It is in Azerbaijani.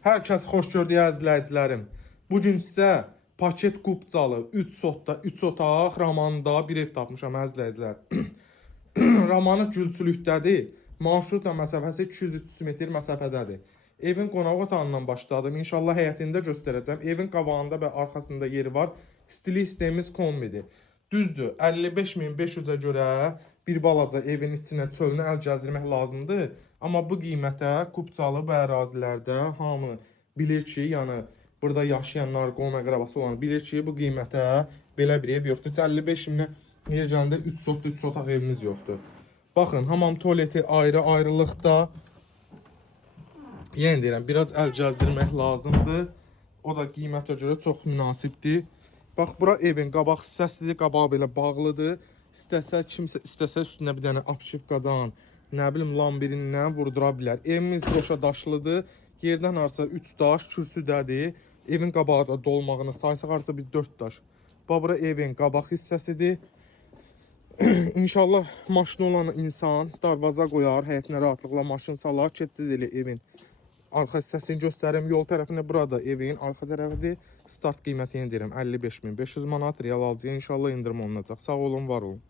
Hər kəs xoş gördük əzizləyicilərim. Bugün sizə paket qubcalı 3 sotda 3 otaq Ramanında bir ev tapmışam əzizləyicilər. Ramanı Gülçülükdədir. Marşrutla məsafəsi 200-300 metr məsafədədir. Evin qonaq otağından başladım. İnşallah həyətində göstərəcəm. Evin qabağında və arxasında yeri var. Stili sistemimiz kombidir. Düzdür, 55.500-ə görə bir balaca evin içinə çölünə əl gəzdirmək lazımdır. Amma bu qiymətə Qubcalı və ərazilərdə hamı bilir ki, yəni burada yaşayanlar, qohum əqrəbası olan bilir ki, bu qiymətə belə bir ev yoxdur. 55.000-ə yer gələndə 3 sotlu 3 otaq evimiz yoxdur. Baxın, hamam tualeti ayrı-ayrılıqda. Yəni deyirəm, biraz əl gəzdirmək lazımdır. O da qiymətə görə çox münasibdir. Bax, bura evin qabaq hissəsidir, qabağı belə bağlıdır. İstəsə, kimsə istəsə üstünə bir dənə apşivkadan, nə bilim, lambirindən vurdura bilər. Evimiz qoşa daşlıdır. Yerdən arsa 3 daş, kürsüdədir. Evin qabağı da dolmağını saysaq arsa bir 4 daş. Bax, bura evin qabaq hissəsidir. İnşallah maşını olan insan darvaza qoyar, həyətinə rahatlıqla maşın salar, keçid elə evin. Arxa hissəsini göstərim. Yol tərəfində burada evin arxa tərəfidir. Start qiymətini deyirəm 55.500 manat. Real alıcıya inşallah indirim olunacaq. Sağ olun, var olun.